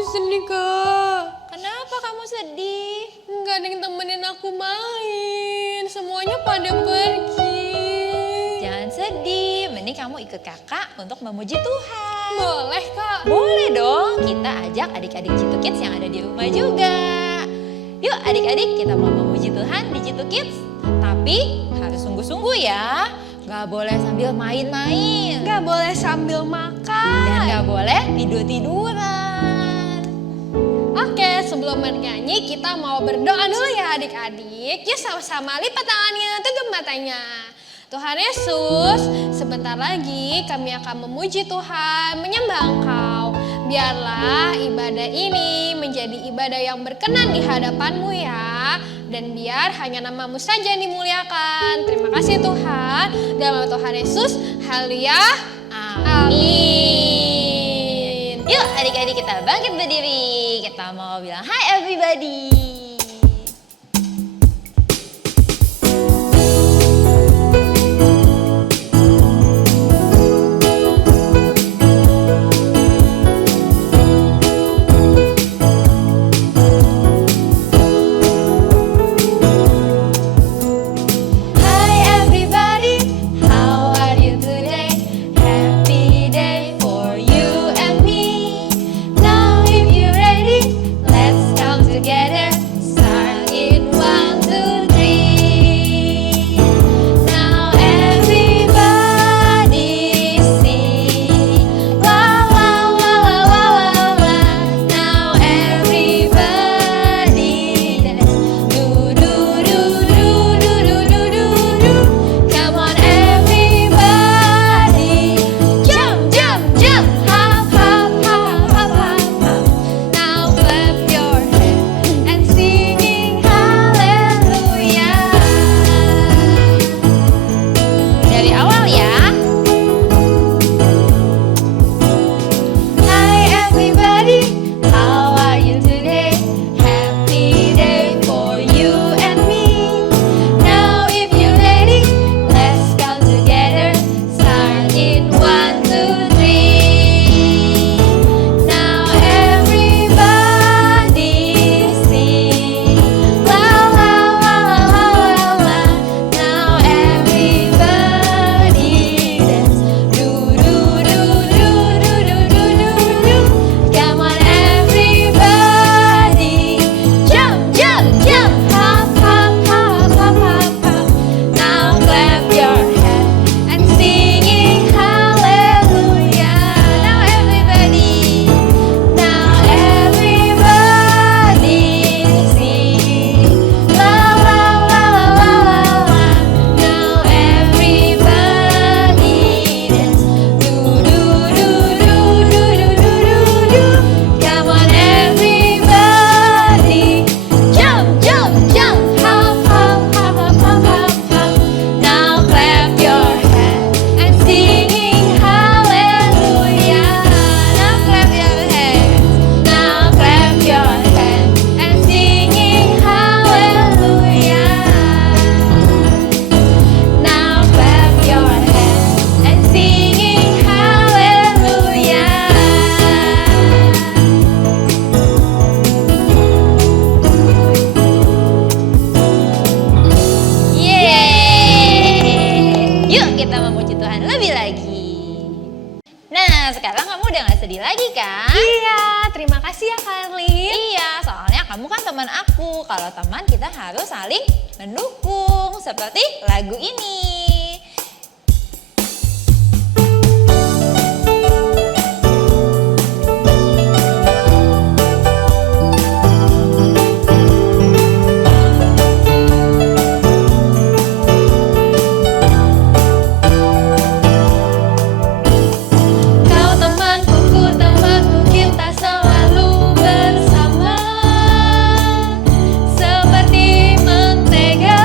Aku sedih, Kak. Kenapa kamu sedih? Nggak ada yang temenin aku main. Semuanya pada pergi. Jangan sedih, mending kamu ikut kakak untuk memuji Tuhan. Boleh, Kak? Boleh dong, kita ajak adik-adik Citu Kids yang ada di rumah juga. Yuk adik-adik, kita mau memuji Tuhan di Citu Kids. Tapi harus sungguh-sungguh ya. Gak boleh sambil main-main. Nggak boleh sambil makan. Dan gak boleh tidur-tiduran. Oke, sebelum bernyanyi kita mau berdoa dulu ya adik-adik. Yuk sama-sama lipat tangannya, tutup matanya. Tuhan Yesus, sebentar lagi kami akan memuji Tuhan, menyembah Engkau. Biarlah ibadah ini menjadi ibadah yang berkenan di hadapan-Mu ya. Dan biar hanya nama-Mu saja yang dimuliakan. Terima kasih Tuhan. Dalam nama Tuhan Yesus, haleluya. Amin. Yuk adik-adik kita bangkit berdiri. Kita mau bilang hi everybody. Sekarang kamu udah gak sedih lagi kan? Iya, terima kasih ya Karlin. Iya, soalnya kamu kan teman aku. Kalau teman kita harus saling mendukung. Seperti lagu ini. Seperti mentega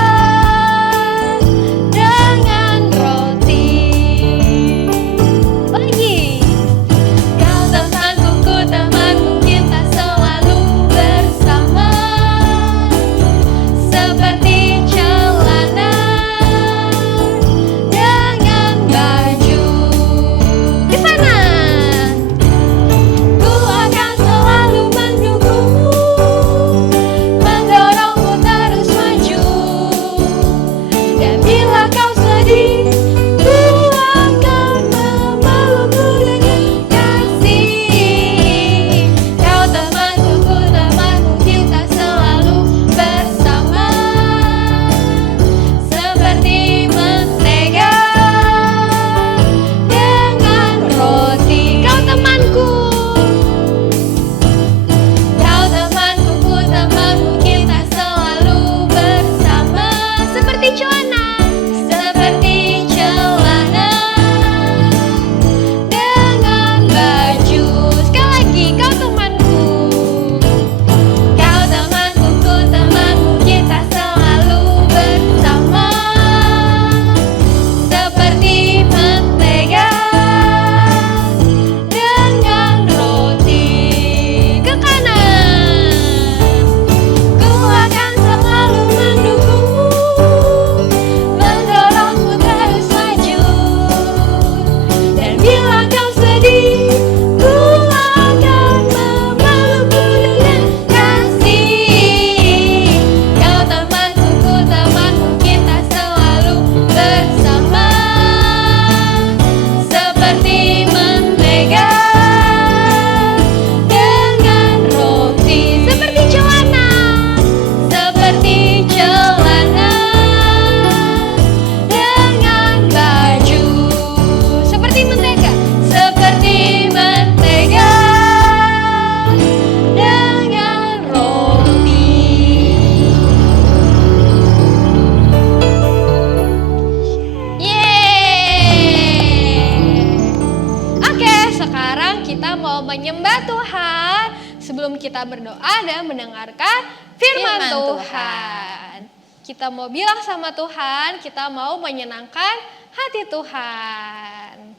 kita mau menyembah Tuhan sebelum kita berdoa dan mendengarkan firman Tuhan. Kita mau bilang sama Tuhan, kita mau menyenangkan hati Tuhan.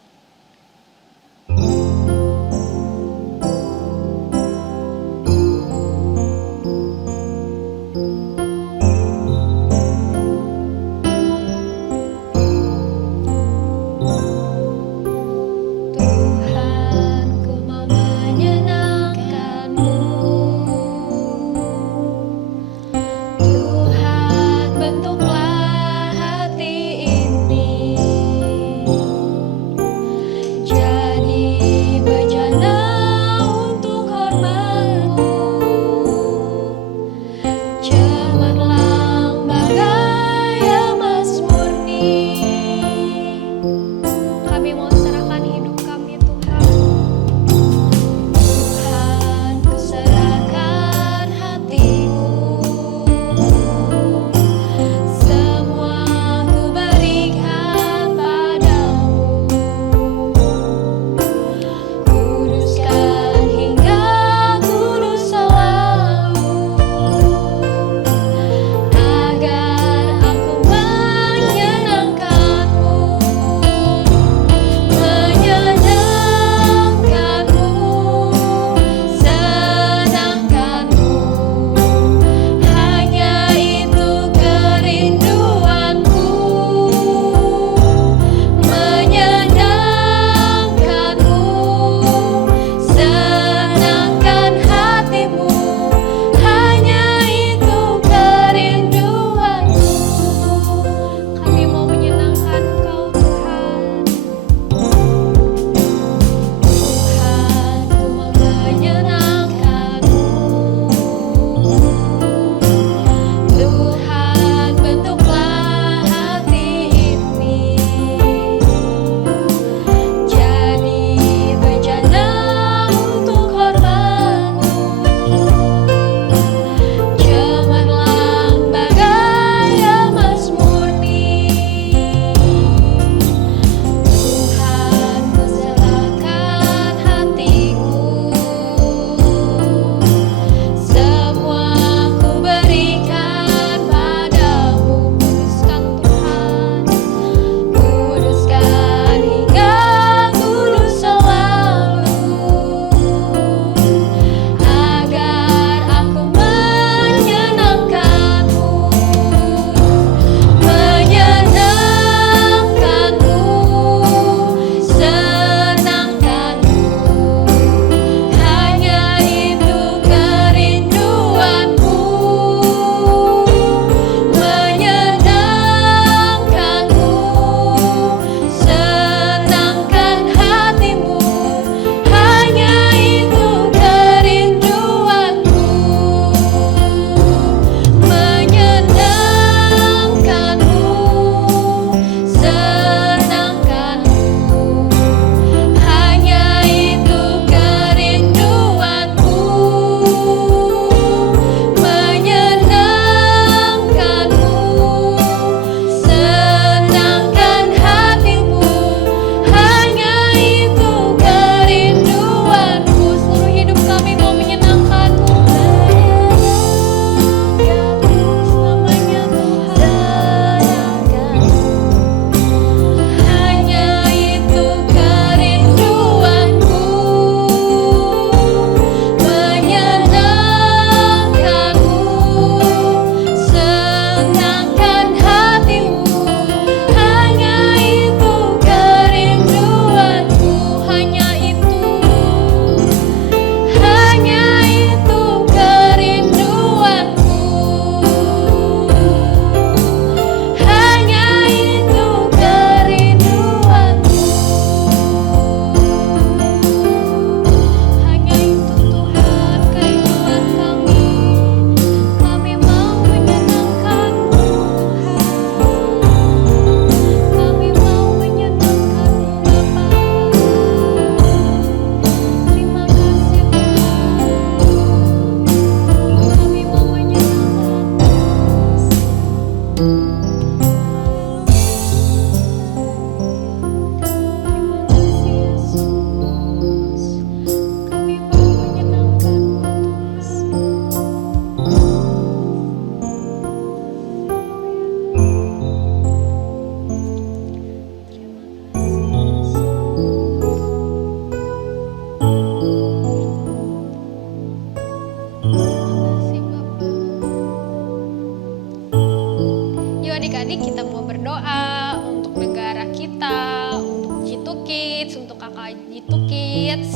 Kids.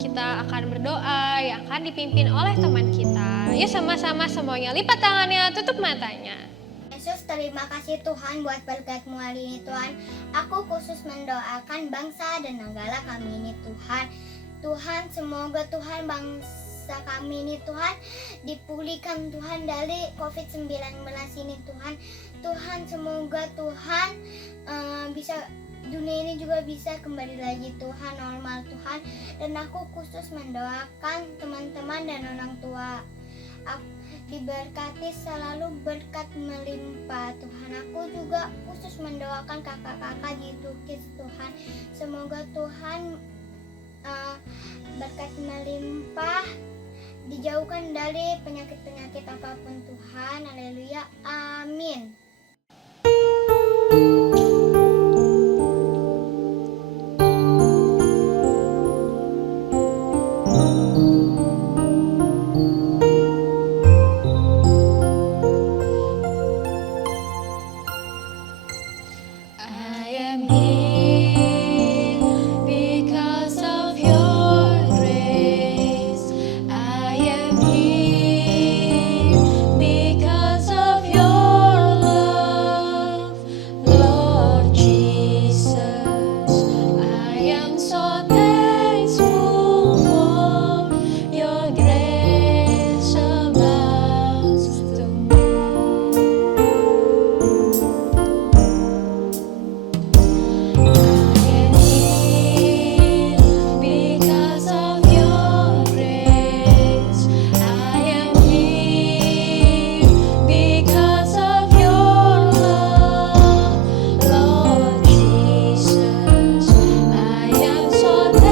Kita akan berdoa yang akan dipimpin oleh teman kita. Yuk sama-sama semuanya lipat tangannya, tutup matanya. Yesus, terima kasih Tuhan buat berkat-Mu hari ini Tuhan. Aku khusus mendoakan bangsa dan negara kami ini Tuhan. Tuhan, semoga Tuhan bangsa kami ini Tuhan dipulihkan Tuhan dari COVID-19 ini Tuhan. Tuhan, semoga Tuhan bisa dunia ini juga bisa kembali lagi Tuhan normal Tuhan. Dan aku khusus mendoakan teman-teman dan orang tua. Diberkati selalu berkat melimpah Tuhan. Aku juga khusus mendoakan kakak-kakak di Kids Tuhan. Semoga Tuhan berkat melimpah, dijauhkan dari penyakit-penyakit apapun Tuhan. Haleluya, amin. So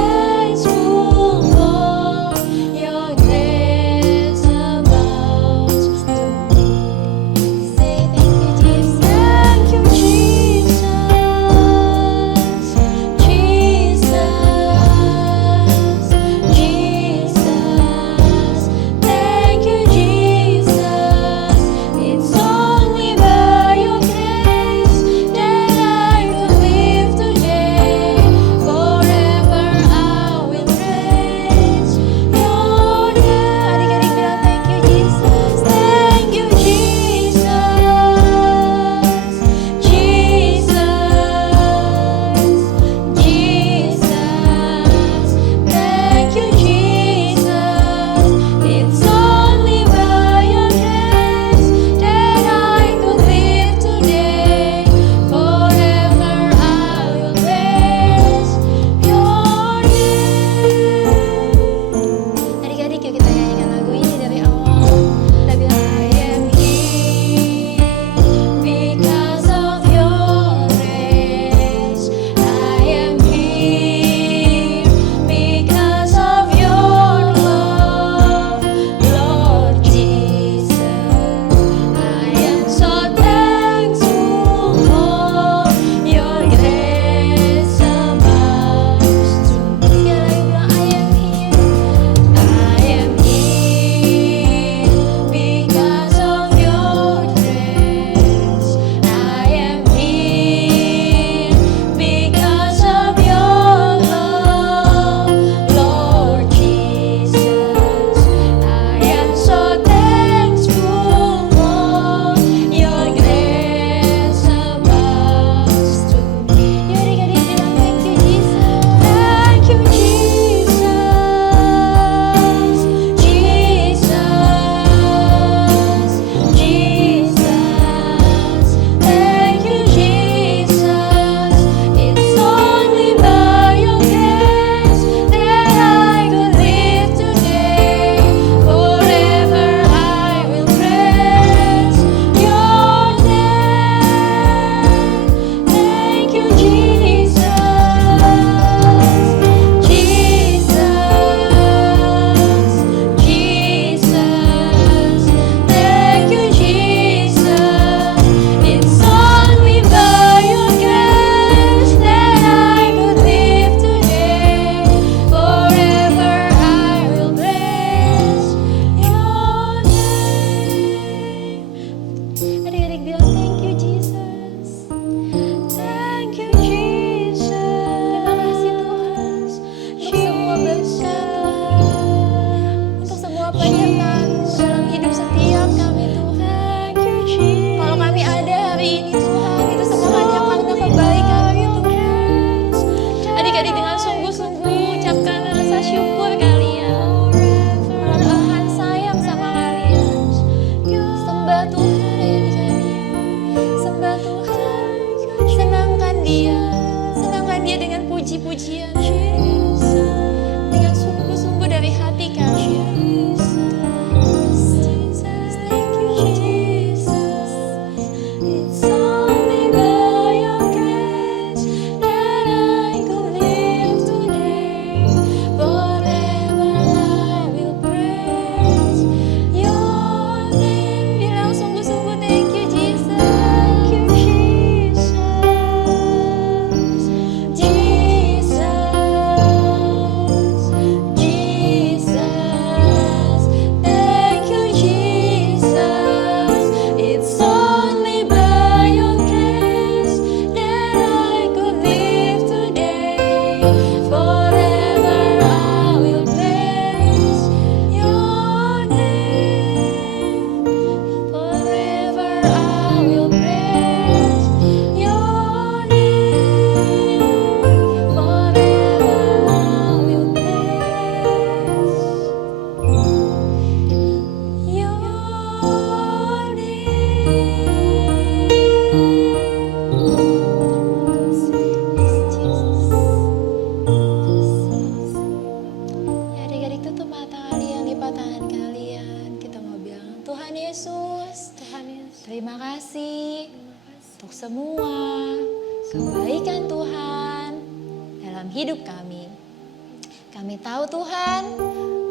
Kami tahu Tuhan,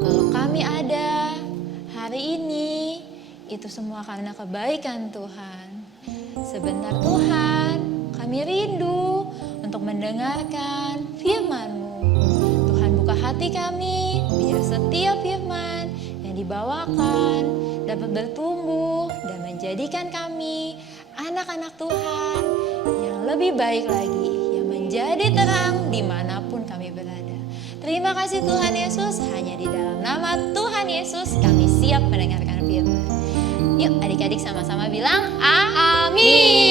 kalau kami ada hari ini, itu semua karena kebaikan Tuhan. Sebentar Tuhan, kami rindu untuk mendengarkan firman-Mu. Tuhan buka hati kami, biar setiap firman yang dibawakan dapat bertumbuh dan menjadikan kami anak-anak Tuhan yang lebih baik lagi, yang menjadi terang dimanapun kami berada. Terima kasih Tuhan Yesus, hanya di dalam nama Tuhan Yesus kami siap mendengarkan firman. Yuk adik-adik sama-sama bilang amin.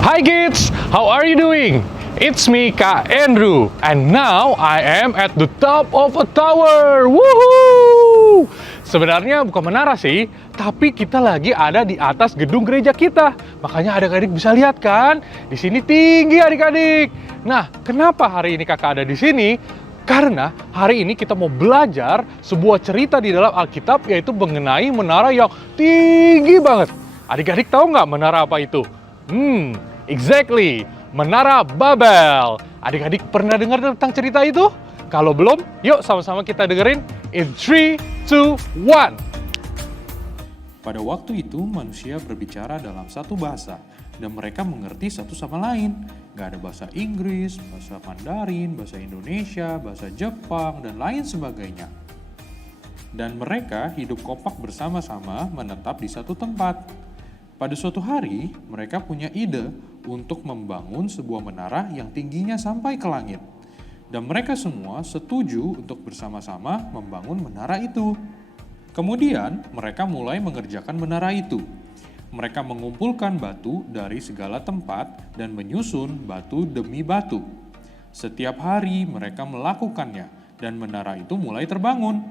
Hi kids, how are you doing? It's me, Kak Andrew, and now I am at the top of a tower. Woohoo! Sebenarnya bukan menara sih, tapi kita lagi ada di atas gedung gereja kita. Makanya adik-adik bisa lihat kan, di sini tinggi adik-adik. Nah, kenapa hari ini kakak ada di sini? Karena hari ini kita mau belajar sebuah cerita di dalam Alkitab, yaitu mengenai menara yang tinggi banget. Adik-adik tahu nggak menara apa itu? Exactly, Menara Babel. Adik-adik pernah dengar tentang cerita itu? Kalau belum, yuk sama-sama kita dengerin. In 3, 2, 1. Pada waktu itu manusia berbicara dalam satu bahasa dan mereka mengerti satu sama lain. Gak ada bahasa Inggris, bahasa Mandarin, bahasa Indonesia, bahasa Jepang, dan lain sebagainya. Dan mereka hidup kompak bersama-sama menetap di satu tempat. Pada suatu hari, mereka punya ide untuk membangun sebuah menara yang tingginya sampai ke langit. Dan mereka semua setuju untuk bersama-sama membangun menara itu. Kemudian, mereka mulai mengerjakan menara itu. Mereka mengumpulkan batu dari segala tempat dan menyusun batu demi batu. Setiap hari mereka melakukannya dan menara itu mulai terbangun.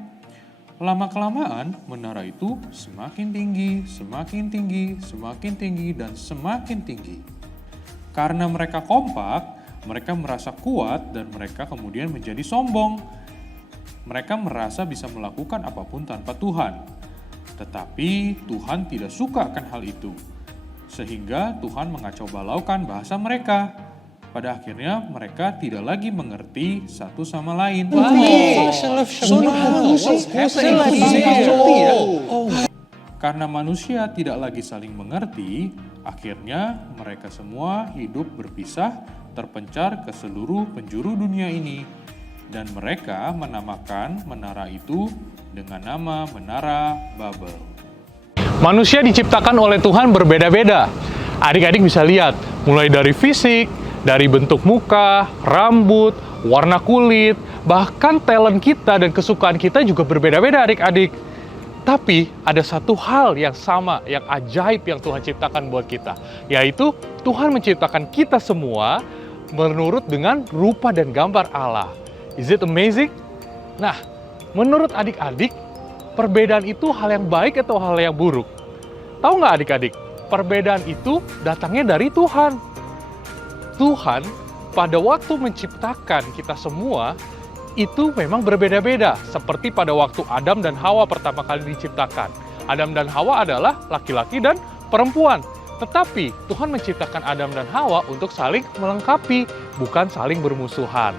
Lama-kelamaan menara itu semakin tinggi, semakin tinggi, semakin tinggi, dan semakin tinggi. Karena mereka kompak, mereka merasa kuat dan mereka kemudian menjadi sombong. Mereka merasa bisa melakukan apapun tanpa Tuhan. Tetapi Tuhan tidak suka akan hal itu. Sehingga Tuhan mengacau balaukan bahasa mereka. Pada akhirnya mereka tidak lagi mengerti satu sama lain. Karena manusia tidak lagi saling mengerti, akhirnya mereka semua hidup berpisah, terpencar ke seluruh penjuru dunia ini. Dan mereka menamakan menara itu dengan nama Menara Babel. Manusia diciptakan oleh Tuhan berbeda-beda. Adik-adik bisa lihat, mulai dari fisik, dari bentuk muka, rambut, warna kulit, bahkan talent kita dan kesukaan kita juga berbeda-beda adik-adik. Tapi ada satu hal yang sama, yang ajaib yang Tuhan ciptakan buat kita, yaitu Tuhan menciptakan kita semua menurut dengan rupa dan gambar Allah. Is it amazing? Nah, menurut adik-adik, perbedaan itu hal yang baik atau hal yang buruk? Tahu nggak adik-adik? Perbedaan itu datangnya dari Tuhan. Tuhan pada waktu menciptakan kita semua, itu memang berbeda-beda. Seperti pada waktu Adam dan Hawa pertama kali diciptakan. Adam dan Hawa adalah laki-laki dan perempuan. Tetapi Tuhan menciptakan Adam dan Hawa untuk saling melengkapi, bukan saling bermusuhan.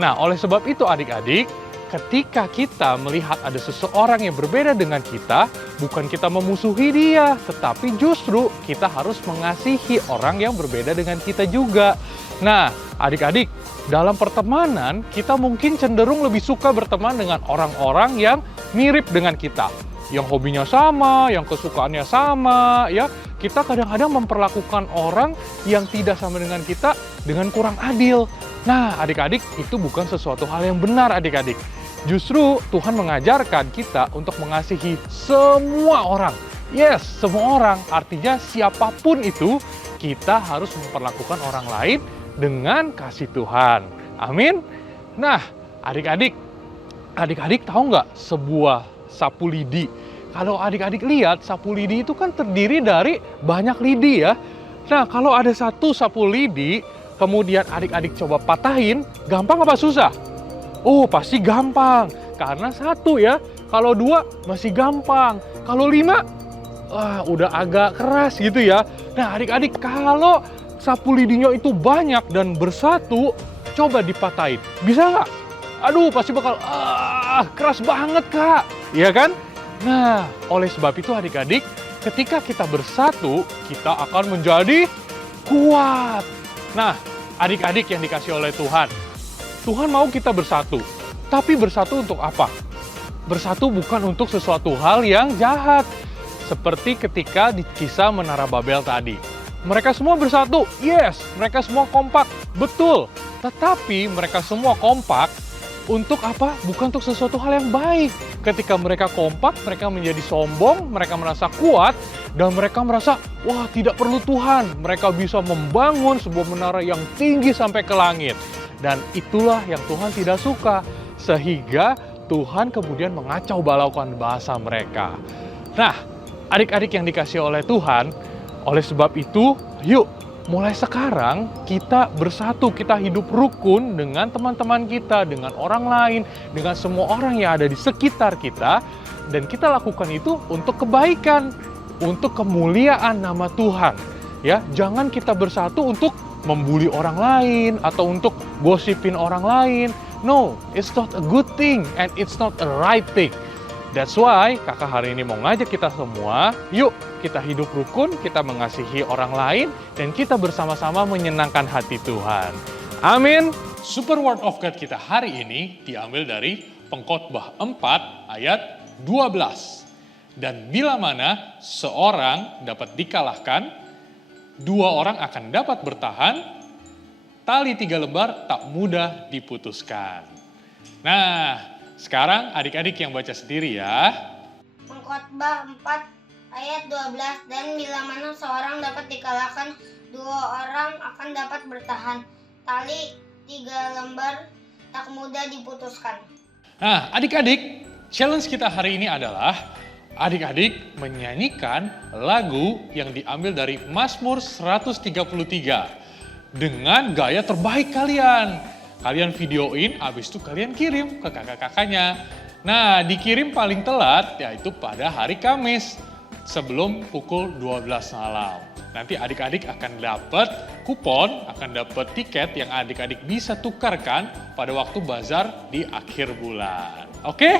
Nah, oleh sebab itu adik-adik, ketika kita melihat ada seseorang yang berbeda dengan kita, bukan kita memusuhi dia, tetapi justru kita harus mengasihi orang yang berbeda dengan kita juga. Nah, adik-adik, dalam pertemanan kita mungkin cenderung lebih suka berteman dengan orang-orang yang mirip dengan kita. Yang hobinya sama, yang kesukaannya sama, ya. Kita kadang-kadang memperlakukan orang yang tidak sama dengan kita dengan kurang adil. Nah, adik-adik, itu bukan sesuatu hal yang benar, adik-adik. Justru Tuhan mengajarkan kita untuk mengasihi semua orang. Yes, semua orang. Artinya siapapun itu, kita harus memperlakukan orang lain dengan kasih Tuhan. Amin. Nah, adik-adik tahu nggak sebuah sapu lidi? Kalau adik-adik lihat, sapu lidi itu kan terdiri dari banyak lidi ya. Nah, kalau ada satu sapu lidi, kemudian adik-adik coba patahin, gampang apa susah? Oh, pasti gampang. Karena satu ya, kalau dua masih gampang. Kalau lima, udah agak keras gitu ya. Nah, adik-adik, kalau sapu lidinya itu banyak dan bersatu, coba dipatahin. Bisa nggak? Aduh, pasti bakal keras banget, Kak. Iya kan? Nah, oleh sebab itu adik-adik, ketika kita bersatu, kita akan menjadi kuat. Nah, adik-adik yang dikasih oleh Tuhan, Tuhan mau kita bersatu. Tapi bersatu untuk apa? Bersatu bukan untuk sesuatu hal yang jahat. Seperti ketika di kisah Menara Babel tadi. Mereka semua bersatu, yes, mereka semua kompak, betul. Tetapi mereka semua kompak untuk apa? Bukan untuk sesuatu hal yang baik. Ketika mereka kompak, mereka menjadi sombong, mereka merasa kuat, dan mereka merasa, wah, tidak perlu Tuhan. Mereka bisa membangun sebuah menara yang tinggi sampai ke langit. Dan itulah yang Tuhan tidak suka. Sehingga Tuhan kemudian mengacau balaukan bahasa mereka. Nah, adik-adik yang dikasih oleh Tuhan, oleh sebab itu, yuk, mulai sekarang kita bersatu, kita hidup rukun dengan teman-teman kita, dengan orang lain, dengan semua orang yang ada di sekitar kita, dan kita lakukan itu untuk kebaikan, untuk kemuliaan nama Tuhan. Ya, jangan kita bersatu untuk membuli orang lain atau untuk gosipin orang lain. No, it's not a good thing and it's not a right thing. That's why kakak hari ini mau ngajak kita semua, yuk kita hidup rukun, kita mengasihi orang lain, dan kita bersama-sama menyenangkan hati Tuhan. Amin. Super Word of God kita hari ini diambil dari Pengkhotbah 4 ayat 12. Dan bila mana seorang dapat dikalahkan, 2 orang akan dapat bertahan, tali 3 lembar tak mudah diputuskan. Nah, sekarang adik-adik yang baca sendiri ya. Pengkhotbah 4 ayat 12. Dan bila mana seorang dapat dikalahkan, 2 orang akan dapat bertahan. Tali 3 lembar tak mudah diputuskan. Nah, adik-adik, challenge kita hari ini adalah adik-adik menyanyikan lagu yang diambil dari Mazmur 133 dengan gaya terbaik kalian. Kalian videoin, abis itu kalian kirim ke kakak-kakaknya. Nah, dikirim paling telat yaitu pada hari Kamis sebelum pukul 12 malam. Nanti adik-adik akan dapat kupon, akan dapat tiket yang adik-adik bisa tukarkan pada waktu bazar di akhir bulan. Oke?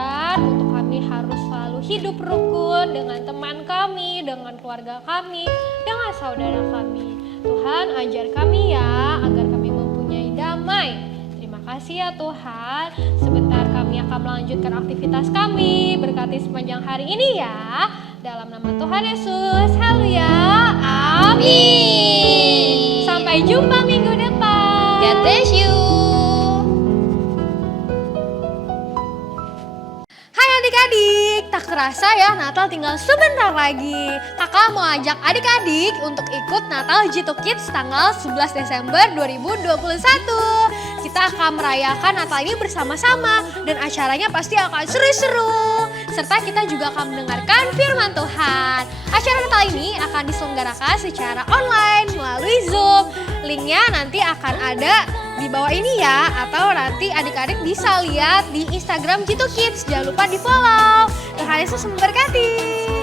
ajar untuk kami harus selalu hidup rukun dengan teman kami, dengan keluarga kami, dengan saudara kami. Tuhan, ajar kami ya, agar kami mempunyai damai. Terima kasih ya Tuhan. Sebentar kami akan melanjutkan aktivitas kami. Berkati sepanjang hari ini ya. Dalam nama Tuhan Yesus. Haleluya. Amin. Sampai jumpa minggu depan. God bless you. Hai adik-adik, tak terasa ya Natal tinggal sebentar lagi. Kakak mau ajak adik-adik untuk ikut Natal Jitu Kids tanggal 11 Desember 2021. Kita akan merayakan Natal ini bersama-sama dan acaranya pasti akan seru-seru. Serta kita juga akan mendengarkan firman Tuhan. Acara Natal ini akan diselenggarakan secara online melalui Zoom. Linknya nanti akan ada di bawah ini ya, atau nanti adik-adik bisa lihat di Instagram Jitu Kids. Jangan lupa di follow. Tuhan Yesus memberkati.